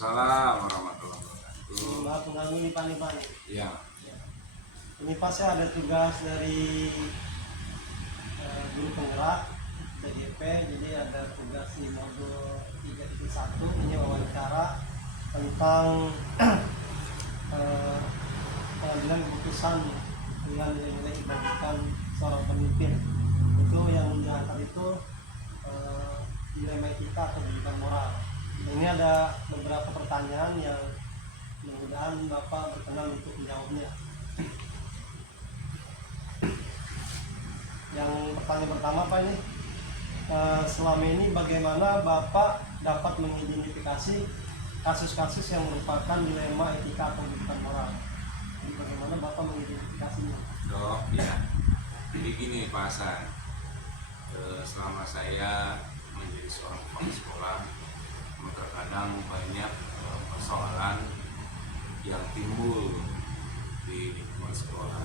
Waalaikumsalam warahmatullahi wabarakatuh. Maaf mengganggu nih Pak nih. Iya. Ini Pak, saya ada tugas dari guru penggerak PGP, jadi ada tugas di modul 3.1. Ini wawancara tentang pengambilan keputusan dengan nilai-nilai dibagikan seorang pemimpin. Itu yang diangkat itu nilai etika atau pendidikan moral. Ini ada beberapa pertanyaan yang mudah-mudahan Bapak berkenan untuk menjawabnya. Yang pertanyaan pertama Pak, ini selama ini bagaimana Bapak dapat mengidentifikasi kasus-kasus yang merupakan dilema etika atau pendidikan moral? Jadi bagaimana Bapak mengidentifikasinya? Ya. Jadi gini Pak Hasan, selama saya menjadi seorang kepala sekolah, terkadang banyak persoalan yang timbul di lingkungan sekolah.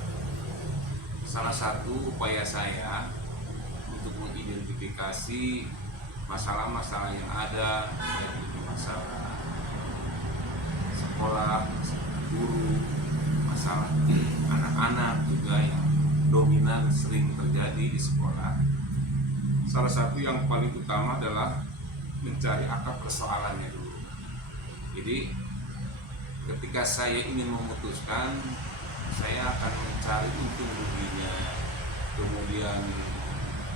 Salah satu upaya saya untuk mengidentifikasi masalah-masalah yang ada, yaitu masalah sekolah, masalah guru, masalah anak-anak juga yang dominan sering terjadi di sekolah. Salah satu yang paling utama adalah mencari akar persoalannya dulu. Jadi ketika saya ingin memutuskan, saya akan mencari untung ruginya, kemudian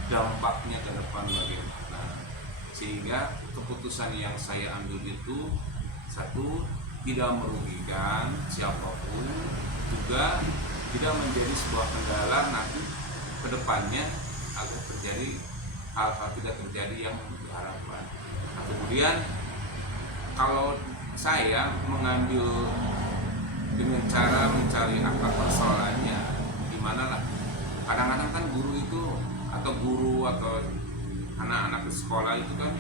dampaknya ke depan bagaimana, sehingga keputusan yang saya ambil itu satu, tidak merugikan siapapun, juga tidak menjadi sebuah kendala nanti ke depannya agar terjadi hal-hal tidak terjadi yang diharapkan. Nah, kemudian kalau saya mengambil dengan cara mencari akar persoalannya, gimana lah, kadang-kadang kan guru itu atau anak-anak di sekolah itu kan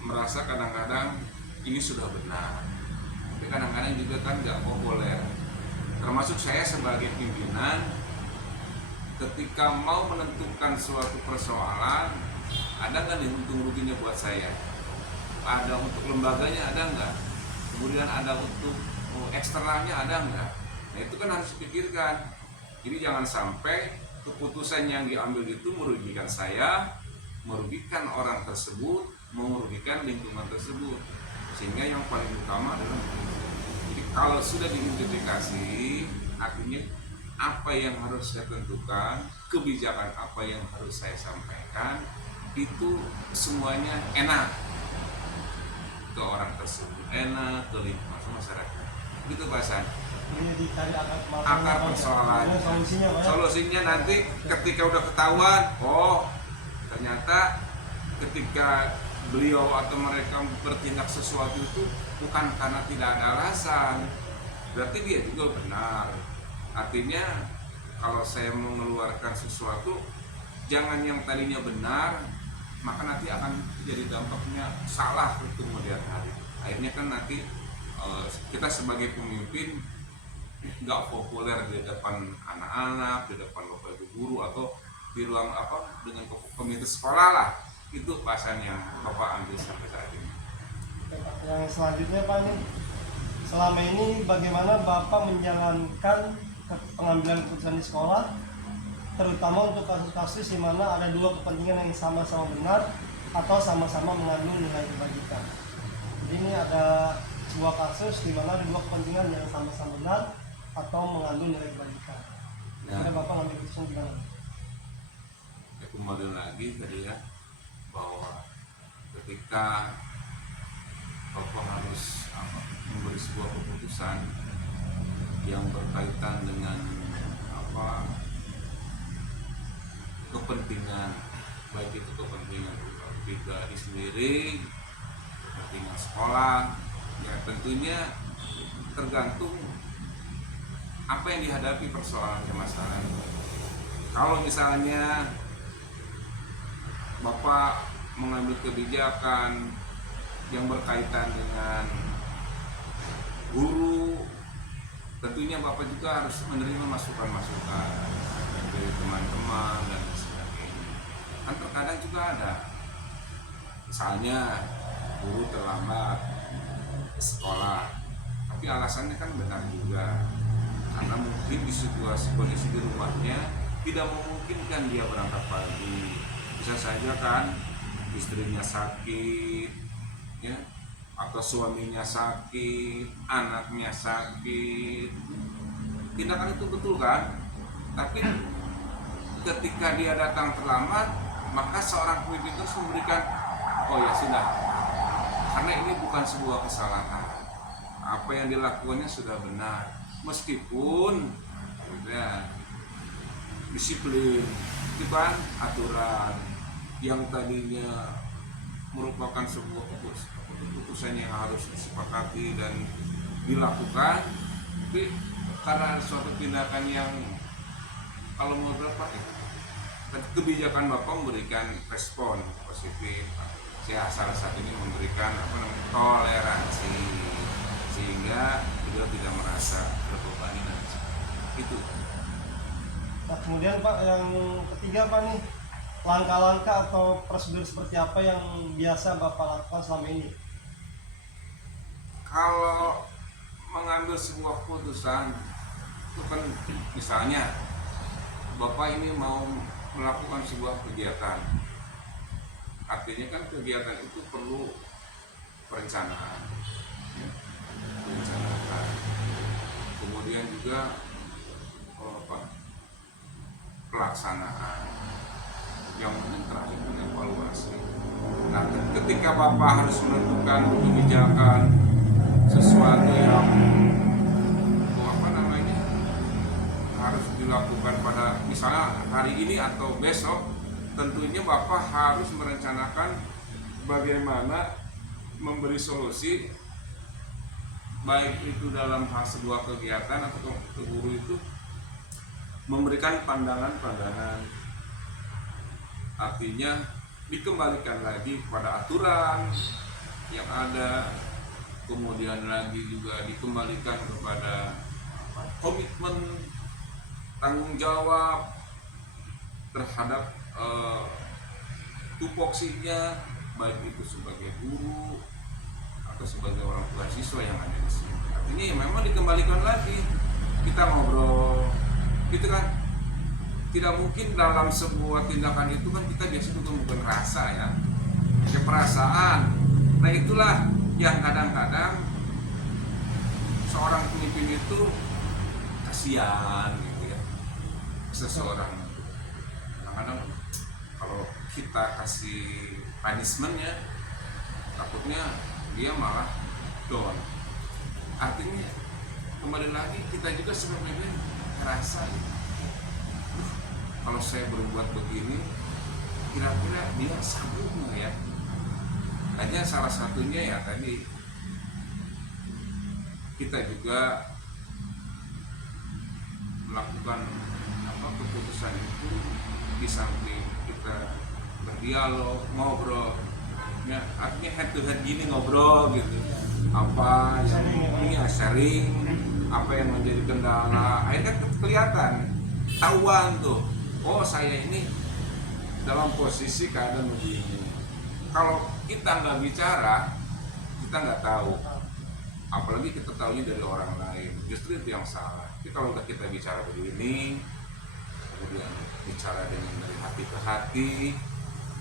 merasa kadang-kadang ini sudah benar, tapi kadang-kadang juga kan nggak populer. Termasuk saya sebagai pimpinan, ketika mau menentukan suatu persoalan, ada nggak nih untung ruginya buat saya? Ada untuk lembaganya, ada nggak? Kemudian ada untuk eksternalnya, ada nggak? Nah itu kan harus dipikirkan. Jadi jangan sampai keputusan yang diambil itu merugikan saya, merugikan orang tersebut, merugikan lingkungan tersebut. Sehingga yang paling utama adalah, jadi kalau sudah diidentifikasi, artinya apa yang harus saya tentukan, kebijakan apa yang harus saya sampaikan, itu semuanya enak ke orang tersebut, enak ke lingkungan masyarakat. Begitu Pak Hasan. Ini dicari Akar persoalannya. Solusinya nanti ketika udah ketahuan, oh ternyata ketika beliau atau mereka bertindak sesuatu itu bukan karena tidak ada alasan, berarti dia juga benar. Artinya kalau saya mengeluarkan sesuatu, jangan yang tadinya benar, maka nanti akan jadi dampaknya salah di kemudian hari. Akhirnya kan nanti kita sebagai pemimpin nggak populer di depan anak-anak, di depan bapak ibu guru, atau di ruang dengan komite sekolah lah. Itu bahasan yang Bapak ambil sampai saat ini. Yang selanjutnya Pak, ini selama ini bagaimana Bapak menjalankan pengambilan keputusan di sekolah, terutama untuk kasus-kasus di mana ada dua kepentingan yang sama-sama benar atau sama-sama mengandung nilai kebajikan. Jadi ini ada sebuah kasus di mana ada dua kepentingan yang sama-sama benar atau mengandung nilai kebajikan. Ada Bapak ngambil keputusan gimana? Kembali lagi tadi ya, bahwa ketika Bapak harus memberi sebuah keputusan yang berkaitan dengan kepentingan, baik itu kepentingan pribadi sendiri, kepentingan sekolah, ya tentunya tergantung apa yang dihadapi persoalannya masalah. Kalau misalnya Bapak mengambil kebijakan yang berkaitan dengan guru, tentunya Bapak juga harus menerima masukan-masukan dari teman-teman dan sebagainya. Kan terkadang juga ada, misalnya guru terlambat ke sekolah. Tapi alasannya kan benar juga, karena mungkin di situasi kondisi di rumahnya tidak memungkinkan dia berangkat pagi. Bisa saja kan istrinya sakit, ya, atau suaminya sakit, anaknya sakit. Tindakan itu betul kan? Tapi ketika dia datang terlambat, maka seorang pemimpin terus memberikan, oh ya sudah, karena ini bukan sebuah kesalahan, apa yang dilakukannya sudah benar, meskipun ya, disiplin itu kan aturan yang tadinya merupakan sebuah keputusan yang harus disepakati dan dilakukan, tapi karena suatu tindakan yang kalau mau berapa kebijakan Bapak memberikan respon positif, ya salah satunya memberikan toleransi sehingga beliau tidak merasa terbebani dan itu. Nah kemudian Pak, yang ketiga Pak nih, langkah-langkah atau prosedur seperti apa yang biasa Bapak lakukan selama ini? Kalau mengambil sebuah keputusan itu kan, misalnya Bapak ini mau melakukan sebuah kegiatan, artinya kan kegiatan itu perlu perencanaan, ya, perencanaan. Kemudian juga pelaksanaan, yang terakhir itu evaluasi. Nah, ketika Bapak harus menentukan kebijakan sesuatu yang harus dilakukan pada misalnya hari ini atau besok, tentunya Bapak harus merencanakan bagaimana memberi solusi, baik itu dalam hal sebuah kegiatan atau ke guru itu memberikan pandangan-pandangan, artinya dikembalikan lagi kepada aturan yang ada, kemudian lagi juga dikembalikan kepada komitmen tanggung jawab terhadap tupoksinya, baik itu sebagai guru atau sebagai orang tua siswa yang ada di sini. Artinya ya memang dikembalikan lagi, kita ngobrol, gitu kan. Tidak mungkin dalam sebuah tindakan itu kan kita biasa juga mungkin rasa ya, perasaan. Nah itulah yang kadang-kadang seorang pemimpin itu kasihan gitu ya, seseorang. Kadang-kadang kalau kita kasih punishment ya, takutnya dia malah down. Artinya kembali lagi kita juga sebenarnya ngerasa gitu, kalau saya berbuat begini kira-kira dia sanggup nggak ya. Hanya salah satunya ya tadi kita juga melakukan keputusan itu di samping kita berdialog, ngobrol, ya artinya head to head gini ngobrol gitu, apa yang ini sharing, apa yang menjadi kendala, akhirnya kelihatan, tahuan tuh, oh saya ini dalam posisi keadaan begini. Kalau kita nggak bicara, kita nggak tahu, apalagi kita tahunya dari orang lain, justru itu yang salah. Tapi kalau udah kita bicara begini, kemudian bicara dengan dari hati ke hati,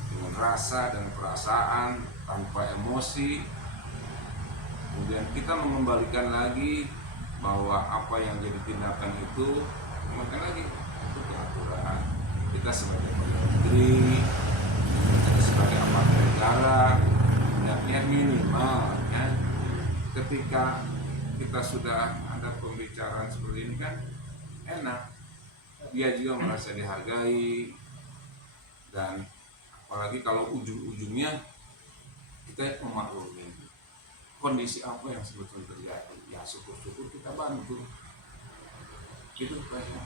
dengan rasa dan perasaan tanpa emosi, kemudian kita mengembalikan lagi bahwa apa yang jadi tindakan itu kembalikan lagi itu peraturan. Kita sebagai pegawai negeri, kita sebagai aparatur negara, hendaknya minimal ya, ketika kita sudah ada pembicaraan seperti ini kan enak, dia juga merasa dihargai. Dan apalagi kalau ujung-ujungnya kita memaklumi kondisi apa yang sebetulnya terjadi, ya syukur-syukur kita bantu itu kayaknya.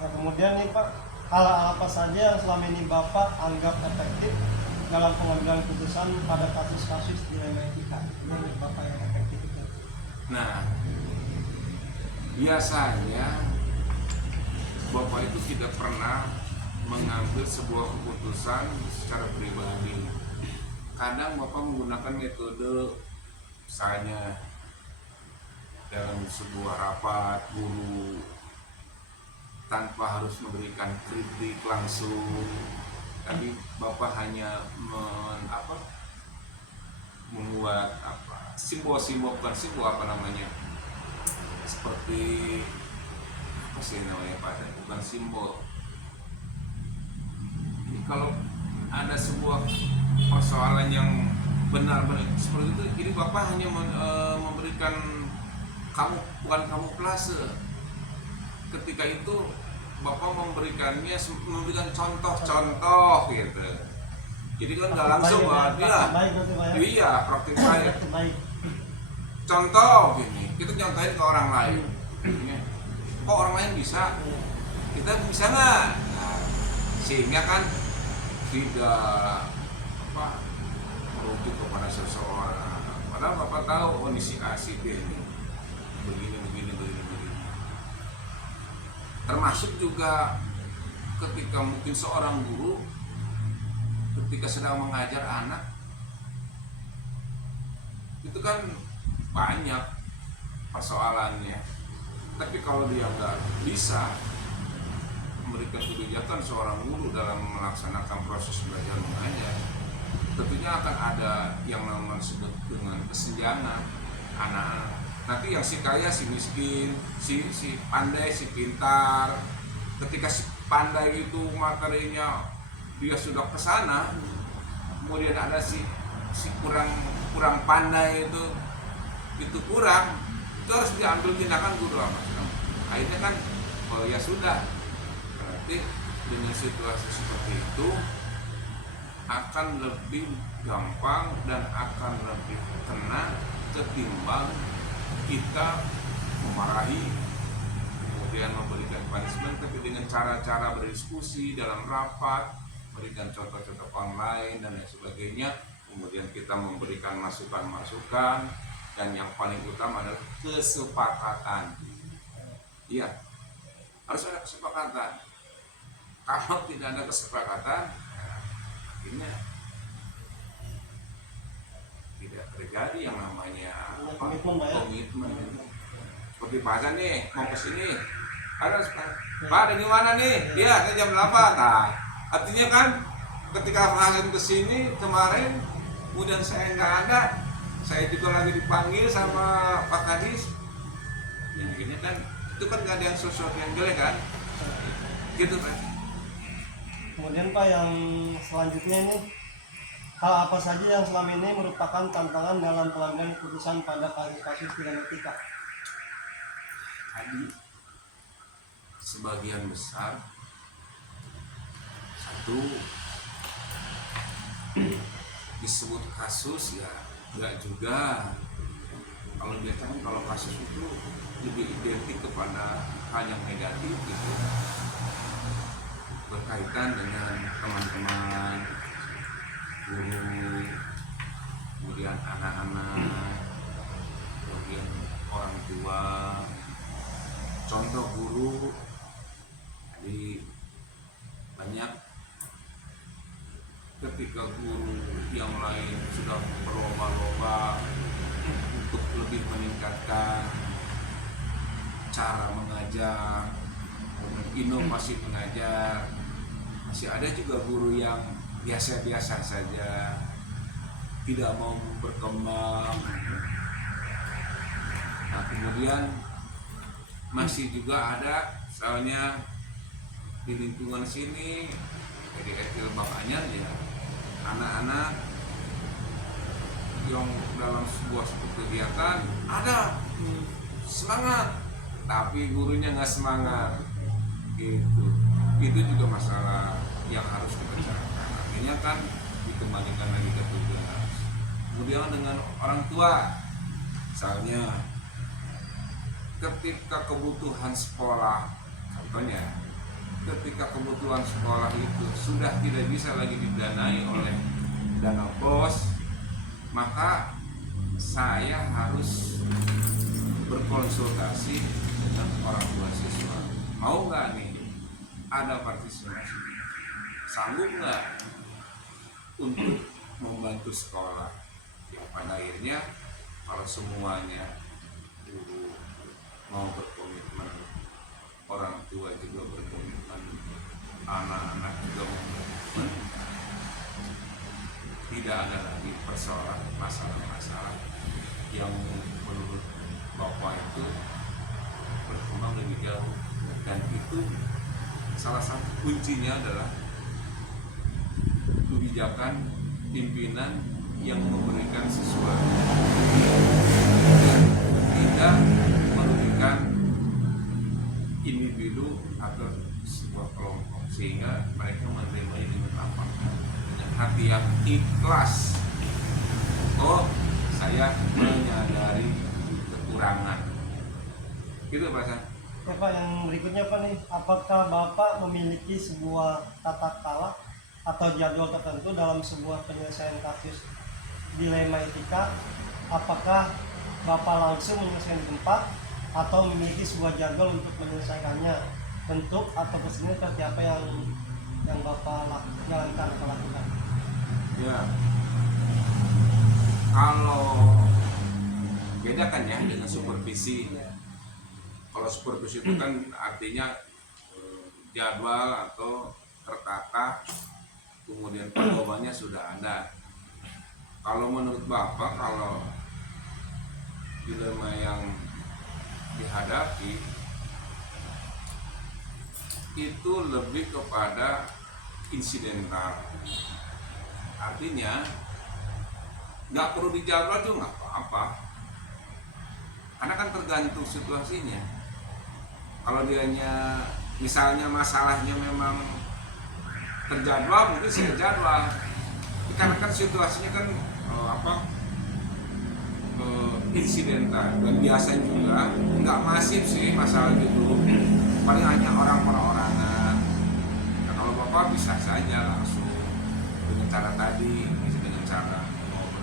Nah kemudian nih Pak, hal apa saja yang selama ini Bapak anggap efektif dalam pengambilan keputusan pada kasus-kasus dilema etika yang Bapak yang efektif itu? Nah, biasanya Bapak itu tidak pernah mengambil sebuah keputusan secara pribadi, kadang Bapak menggunakan metode misalnya dalam sebuah rapat guru tanpa harus memberikan kritik langsung, tapi Bapak hanya membuat simbol-simbol, bukan simbol, seperti apa sih namanya Pak, bukan simbol. Jadi kalau ada sebuah persoalan yang benar-benar seperti itu, jadi Bapak hanya memberikan bukan kamuflase. Ketika itu Bapak memberikan contoh-contoh gitu. Jadi kan nggak langsung iya praktik baik. Contoh gini, kita nyontohin ke orang lain. Kok orang lain bisa, kita bisa nggak? Sehingga kan tidak merujuk kepada seseorang. Padahal Bapak tahu kondisi asik ini begini. Termasuk juga ketika mungkin seorang guru ketika sedang mengajar anak, itu kan banyak persoalannya. Tapi kalau dia nggak bisa memberikan kebijakan seorang guru dalam melaksanakan proses belajar mengajar, tentunya akan ada yang namanya disebut dengan kesenjangan anak-anak. Nanti yang si kaya, si miskin, si pandai, si pintar. Ketika si pandai itu materinya dia sudah ke sana, kemudian ada si kurang pandai itu kurang, itu harus diambil tindakan guru. Akhirnya kan ya sudah, berarti dengan situasi seperti itu akan lebih gampang dan akan lebih kena ketimbang kita memarahi kemudian memberikan punishment, tapi dengan cara-cara berdiskusi dalam rapat, memberikan contoh-contoh online dan lain sebagainya, kemudian kita memberikan masukan-masukan, dan yang paling utama adalah kesepakatan. Iya, harus ada kesepakatan. Kalau tidak ada kesepakatan, akhirnya tidak terjadi yang namanya komitmen. Seperti Pak Hasan nih, mau ke sini, harus Pak dari mana nih? Dia ke jam 8. Nah, artinya kan ketika Pak Hasan ke sini kemarin, kemudian saya nggak ada, saya juga lagi dipanggil sama Pak Kadis. Yang ini kan itu kan nggak ada yang sesuatu yang jelek kan? Gitu kan. Kemudian Pak, yang selanjutnya ini, hal apa saja yang selama ini merupakan tantangan dalam pengambilan keputusan pada kasus-kasus pidana etika? Tadi sebagian besar satu disebut kasus ya enggak juga. Kalau biasanya kalau kasus itu lebih identik kepada hal yang negatif gitu, berkaitan dengan teman-teman, guru, kemudian anak-anak, kemudian orang tua. Contoh guru, jadi banyak ketika guru yang lain sudah berlomba-lomba untuk lebih meningkatkan cara mengajar, inovasi mengajar, masih ada juga guru yang biasa-biasa saja, tidak mau berkembang. Nah, kemudian masih juga ada misalnya di lingkungan sini, jadi SD Lebak Anyar ya, anak-anak yang dalam sebuah kegiatan ada semangat, tapi gurunya nggak semangat gitu. Itu juga masalah yang harus dibicarakan. Akhirnya kan dikembalikan lagi ke tugas. Kemudian dengan orang tua, misalnya ketika kebutuhan sekolah, contohnya ketika kebutuhan sekolah itu sudah tidak bisa lagi didanai oleh dana BOS, maka saya harus berkonsultasi dengan orang tua siswa. Mau nggak nih ada partisipasi? Sanggup nggak untuk membantu sekolah. Yang pada akhirnya kalau semuanya guru mau berkomitmen, orang tua juga berkomitmen, anak-anak juga berkomitmen, tidak ada lagi persoalan masalah-masalah yang menurut Bapak itu berkembang lebih jauh. Dan itu salah satu kuncinya adalah kebijakan pimpinan yang memberikan sesuatu tidak merugikan individu atau sebuah kelompok, sehingga mereka menerima dengan lapang, dengan hati yang ikhlas. Oh, saya menyadari kekurangan. Gitu Pak San. Ya Pak, yang berikutnya Pak nih, apakah Bapak memiliki sebuah tata cara atau jadwal tertentu dalam sebuah penyelesaian kasus dilema etika? Apakah Bapak langsung menyelesaikan di tempat atau memiliki sebuah jadwal untuk menyelesaikannya? Bentuk atau pesannya seperti apa yang Bapak jalankan atau lakukan? Ya, kalau beda kan ya dengan supervisi. Kalau supervisi itu kan artinya jadwal atau tertata, kemudian pedomannya sudah ada. Kalau menurut Bapak, kalau dilema yang dihadapi itu lebih kepada insidental. Artinya nggak perlu dijadwal juga nggak apa-apa, karena kan tergantung situasinya. Kalau dianya misalnya masalahnya memang terjadwal, mungkin saya jadwal. Karena kan situasinya kan insidental, dan biasanya juga nggak masif sih masalah gitu, paling hanya orang perorangan. Nah, kalau Bapak bisa saja langsung dengan cara tadi, dengan cara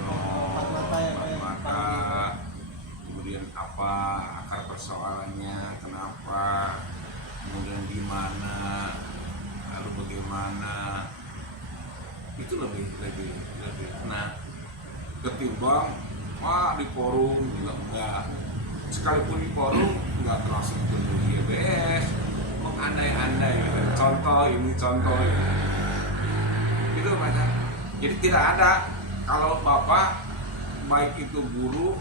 ngobrol mata, kemudian apa akar persoalannya, kenapa, kemudian di mana, lalu bagaimana, itu lebih nah, ketimbang di forum juga enggak. Sekalipun di forum enggak langsung ke GBS, mengandai-andai gitu. Contoh ini itu mana. Jadi tidak ada, kalau Bapak baik itu guru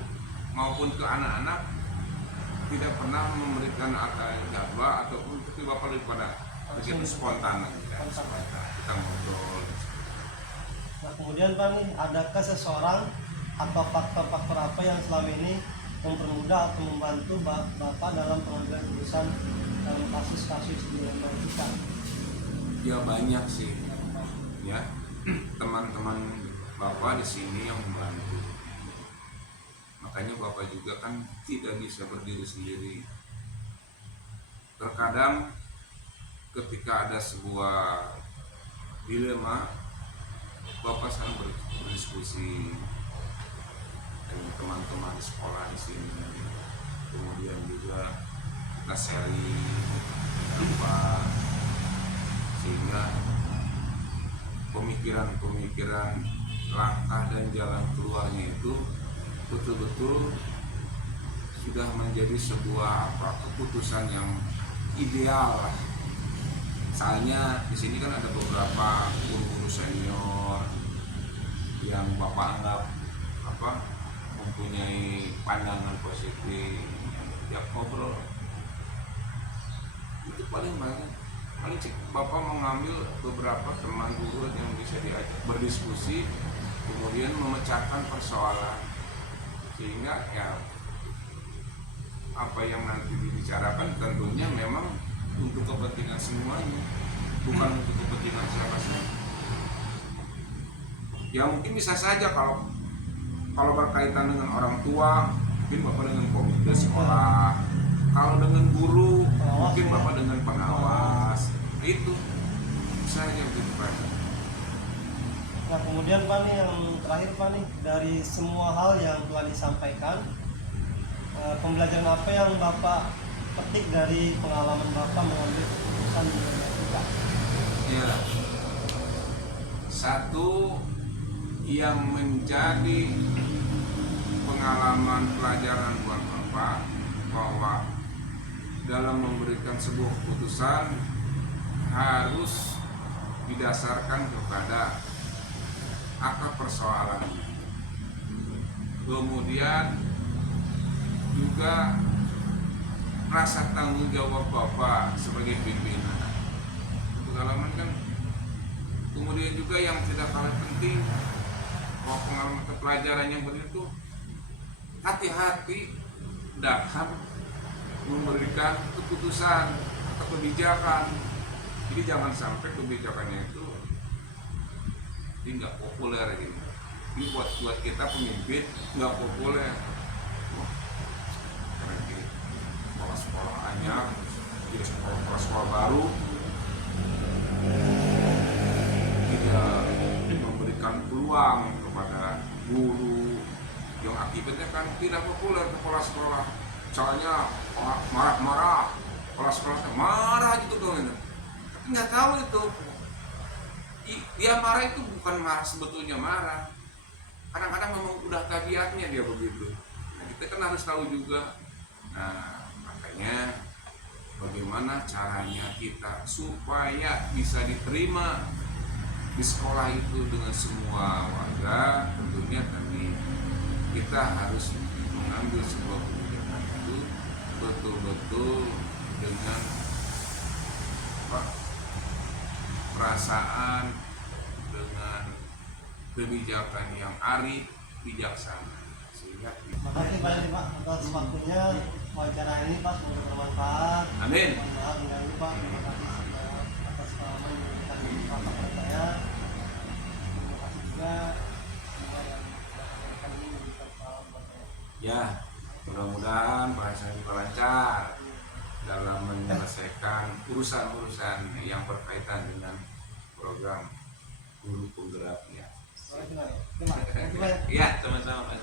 maupun ke anak-anak tidak pernah memberikan jadwal ataupun tapi Bapak lebih pada begitu spontan aja. Kita ngobrol. Nah kemudian Pak nih, adakah seseorang atau faktor-faktor apa yang selama ini mempermudah atau membantu Bapak dalam pengambilan keputusan dalam kasus-kasus dilema etika? Ya banyak sih, ya teman-teman Bapak di sini yang membantu. Makanya Bapak juga kan tidak bisa berdiri sendiri. Terkadang ketika ada sebuah dilema, Bapak selalu berdiskusi dengan teman-teman di sekolah di sini. Kemudian juga kita sharing apa, sehingga pemikiran-pemikiran langkah dan jalan keluarnya itu betul-betul sudah menjadi sebuah keputusan yang ideal lah. Misalnya di sini kan ada beberapa guru-guru senior yang Bapak anggap mempunyai pandangan positif, ya ngobrol itu paling Bapak mengambil beberapa teman guru yang bisa diajak berdiskusi, kemudian memecahkan persoalan, sehingga ya apa yang nanti dibicarakan tentunya memang untuk kepentingan semuanya, bukan untuk kepentingan siapa saja. Ya mungkin bisa saja kalau berkaitan dengan orang tua, mungkin Bapak dengan komite sekolah. Kalau dengan guru, mungkin Bapak dengan pengawas. Itu bisa aja begitu Pak. Nah kemudian Pak nih, yang terakhir Pak nih, dari semua hal yang telah disampaikan, pembelajaran apa yang Bapak petik dari pengalaman Bapak mengambil keputusan di dilema etika? Ya, satu yang menjadi pengalaman pelajaran buat Bapak bahwa dalam memberikan sebuah keputusan harus didasarkan kepada akar persoalan. Kemudian juga rasa tanggung jawab Bapak sebagai pimpinan. Pengalaman kan. Kemudian juga yang tidak kalah penting bahwa pengalaman pelajaran yang begitu, hati-hati dalam memberikan keputusan atau kebijakan. Jadi jangan sampai kebijakannya itu tidak populer gitu. Ini buat kita pemimpin nggak populer. Wah, karena di sekolah anyar, jadi sekolah baru tidak memberikan peluang kepada guru, yang akibatnya kan tidak populer kepala sekolah. Misalnya marah-marah, kepala sekolah marah gitu kan, tapi nggak tahu itu dia marah itu bukan marah sebetulnya marah, kadang-kadang memang udah tabiatnya dia begitu. Nah, kita kan harus tahu juga. Nah, makanya bagaimana caranya kita supaya bisa diterima di sekolah itu dengan semua warga. Tentunya tadi kita harus mengambil sebuah kebijakan itu betul-betul dengan perasaan, dengan kebijakan yang arif, bijaksana, sehingga Makasih banyak Pak atas waktunya wawancara ini Pak, semoga bermanfaat. amin. Mohon maaf mengganggu Pak, terima kasih atas pengalaman yang diberikan kepada saya. Terima kasih juga semua yang mendengarkan ini memberikan pengalaman buat saya. Ya, mudah-mudahan bahasa juga lancar dalam menyelesaikan urusan-urusan yang berkaitan dengan program guru penggerak ya. Terima kasih Pak. Ya, sama-sama.